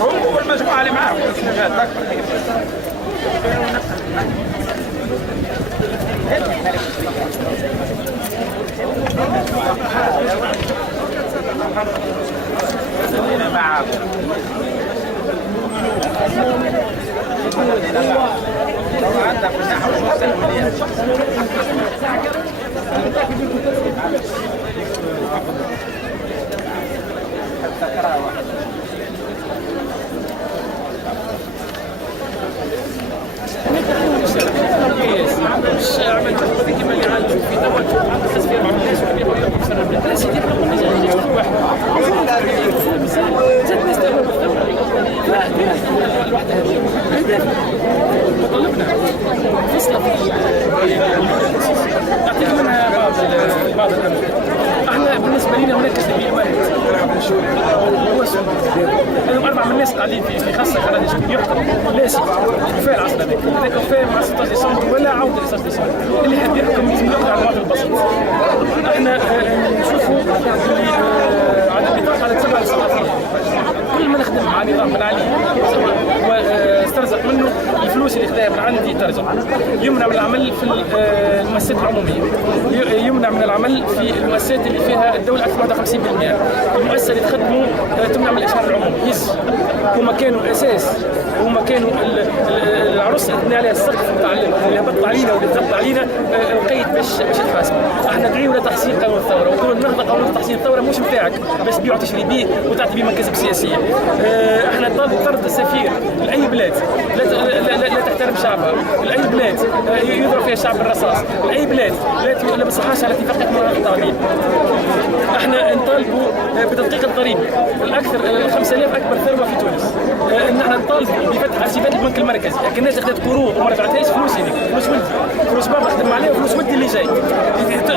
هو المجموعة اللي معاهم الشارع من تقول كيما اللي عالجوا في دواء تحس فيه مع الناس وكيما يقولوا بسرعه الناس يدير لهم ميزان يشوفوا واحد زاد الناس تهرب بالثوره الوحده هذه طلبنا فصله نعطيك منها بعض الامثله. احنا بالنسبه لنا هناك سبيل واحد هو السؤال هذوم 4 من الناس قاعدين في خاصه خرج يحكم لاسي وفاء العصر هذاك وفاء مع 16 ديسمبر ولا عوده ل 16 ديسمبر اللي حاب يحكم لازم يقرا على المواطن البسيط. احنا نشوفوا اللي على البطاقه على 7 سنوات كل ما نخدم مع نظام بن علي واسترزق منه الفلوس اللي خذاها من عندي ترجع. يمنع من العمل في المؤسسات العموميه، يمنع من العمل في المؤسسات اللي فيها الدوله اكثر من 51%. المؤسسه اللي تخدموا تمنع من الاشهار العمومي. هما كانوا اساس، هما كانوا العروس اللي بنى عليها السقف نتاع اللي هبط علينا واللي ضغط علينا لقيت باش تحاسب. احنا ندعيو لتحسين قانون الثوره ونقولوا نرضى قانون تحسين الثوره مش نتاعك باش تبيع وتشري به وتعطي به مكاسب سياسيه. احنا نطالبوا طرد السفير لاي بلاد لا تحترم شعبها، لاي بلاد يضرب فيها الشعب بالرصاص، لاي بلاد لا بصحاش على اتفاقيه مناطق التعليم. احنا نطالبوا بتدقيق الضريبه الاكثر 5000 اكبر ثروه في تونس. ان احنا نطالبوا بفتح ارشيفات البنك المركزي، لكن الناس اخذت قروض وما رجعتهاش فلوس هذيك، فلوس ولدي، فلوس بابا خدم عليها وفلوس ولدي اللي جاي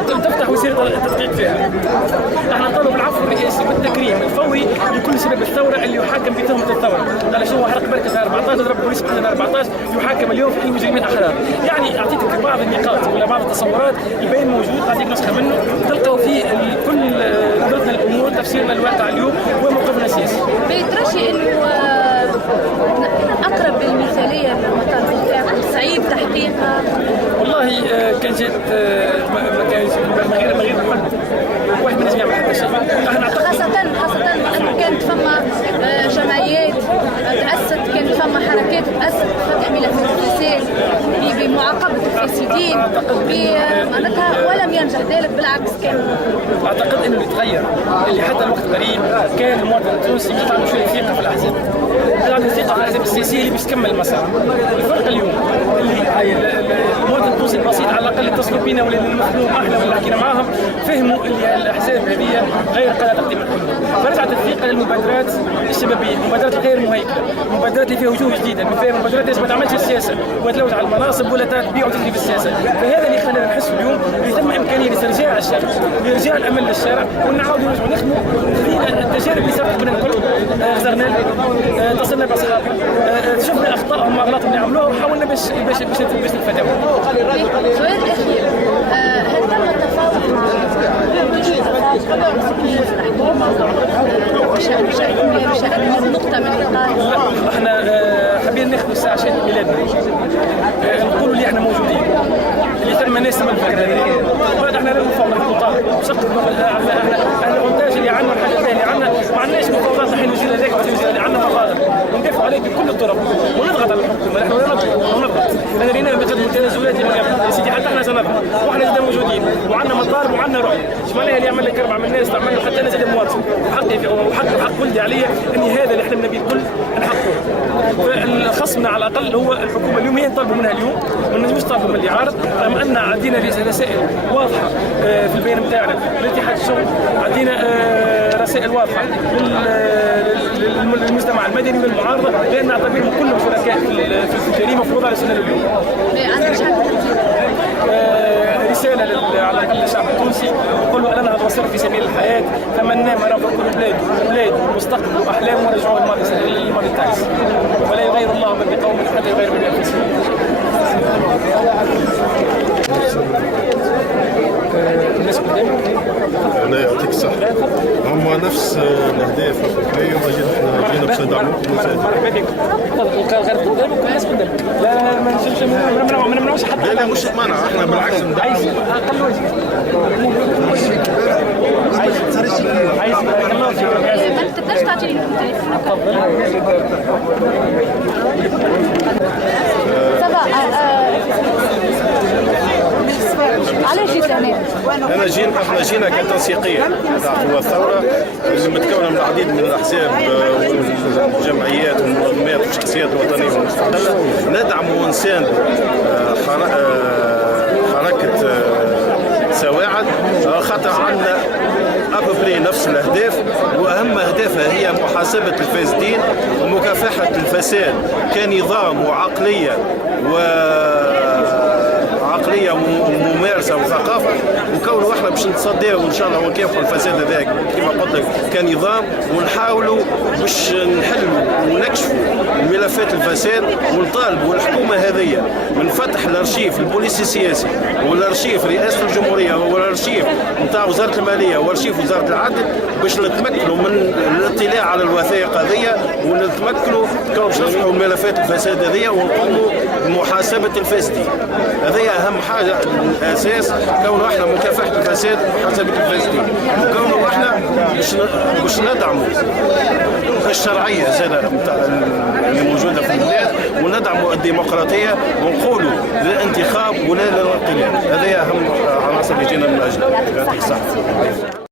تفتح ويصير التدقيق فيها. احنا نطالبوا بالعفو الرئاسي والتكريم الفوري لكل سبب الثوره اللي يحاكم بتهمه الثوره، على شنو حرق مركز 14 ضرب بوليس محل 14 يحاكم اليوم في مجرمين احرار. يعني اعطيتك بعض النقاط ولا بعض التصورات البيان موجود، اعطيك نسخه منه تلقوا فيه كل نظرتنا للامور، تفسيرنا للواقع اليوم وموقفنا السياسي. ما يدرش انه اقرب المثاليه للمطالب تاعكم صعيب تحقيقها؟ والله كان جات ما كانش من غير محل واحد ما نجم يعمل حتى شيء. خاصة انه كانت فما جمعيات تأسست، كانت فما حركات تأسست فتح ملفات الفساد بمعاقبة الفاسدين معناتها ولم ينجح ذلك، بالعكس كان اعتقد انه يتغير اللي حتى الوقت قريب كان المواطن التونسي يطلع شويه ثقه في الاحزاب، عنده ثقه في الاحزاب السياسيه اللي باش تكمل المسار. الفرق اليوم اللي المواطن التونسي البسيط على الاقل اتصلوا بينا ولا نمثلوهم احنا ولا حكينا معاهم فهموا اللي الاحزاب هذه غير قادره تقديم الحلول، فرجعت الثقه للمبادرات الشبابيه، المبادرات الغير مهيكله، المبادرات اللي فيها وجوه جديده، المبادرات اللي ما تعملش السياسه وتلوج على المناصب ولا تبيع وتجري في السياسه. فهذا اللي خلانا نحس اليوم اللي ثم امكانيه لاسترجاع الشارع، لارجاع الامل للشارع ونعاودوا نرجعوا نخدموا. التجارب اللي سبقت بنا الكل زرنا اتصلنا باصحاب شفنا اخطائهم واغلاطهم اللي عملوها وحاولنا باش نتفاداوها. سؤال اخير، هل تم التفاوض مع بشأن نقطة من اللقاء؟ احنا حابين ناخذ الساعة عشان ميلادنا، نقولوا اللي احنا موجودين، اللي ثم ناس من الفكرة هذه، وبعد احنا لازم نفاوض المطالب، احنا المونتاج اللي عندنا والحاجة اللي عندنا ما عندناش مفاوضات الحين نجي لهذاك ونجي عندنا مطالب، وندافعوا عليه بكل الطرق ونضغط على الحكومة، نحن نضغط، انا رينا بقدم تنازلات يا سيدي حتى احنا سنضغط، واحنا زاد موجودين وعندنا مطالب وعندنا رؤية، ايش معناها اللي يعمل لك 4 من الناس تعمل له حتى انا زاد مواطن، حق ولدي عليا اني هذا اللي احنا نبيه الكل نحققه. فخصمنا على الاقل هو الحكومه اليوم هي نطالبوا منها اليوم، ما نجموش نطالبوا من اللي عارض، رغم ان عندنا رسائل واضحه في البيان نتاعنا لاتحاد الشغل، عندنا رسائل واضحه للمجتمع المدني والمعارضه بان نعتبرهم كلهم شركاء في الجريمه في وضع السنه اليوم. رساله على الاقل الشعب التونسي نقول له انا نتوسل في سبيل الحياه، فمن نام رافق بلاده ومستقبله واحلامه ورجعوا للماضي التعيس، ولا يغير الله من بقوم حتى يغير من بانفسهم. الناس قدامك الله يعطيك الصحة. هم نفس الأهداف الفكرية جينا باش ندعموك ونساعدوك. مرحبا بك. تفضل غير قدامك والناس قدامك. لا ما نمنعوش حتى. لا مش منع، احنا بالعكس ندعم. أقل وجه. عايز بارك الله فيك. ما تقدرش تعطيني التليفون. علاش جيت هنا؟ احنا جينا كتنسيقيه تاع قوى الثوره اللي متكونه من العديد من الاحزاب والجمعيات والمنظمات والشخصيات الوطنيه والمستقله، ندعم ونساند حركه سواعد، خاطر عندنا أبري نفس الأهداف، وأهم أهدافها هي محاسبة الفاسدين ومكافحة الفساد كنظام وعقلية وممارسه وثقافه، وكونه احنا باش نتصداو ان شاء الله ونكافحوا الفساد هذاك كما قلت لك كنظام، ونحاولوا باش نحلوا ونكشفوا ملفات الفساد، ونطالبوا الحكومه هذه من فتح الارشيف البوليسي السياسي والارشيف رئاسه الجمهوريه والارشيف نتاع وزاره الماليه وارشيف وزاره العدل باش نتمكنوا من الاطلاع على الوثائق هذه، ونتمكنوا باش نفتحوا ملفات الفساد هذه ونقوموا بمحاسبه الفاسدين. هذه اهم حاجه الاساس، كونه احنا مكافحه الفساد ومحاسبه الفاسدين، وكونه احنا باش ندعموا الشرعيه زاده اللي موجوده في البلاد، وندعموا الديمقراطيه ونقولوا للانتخاب ولا للانقلاب. هذه اهم عناصر اللي جينا من اجلها. يعطيك الصحه.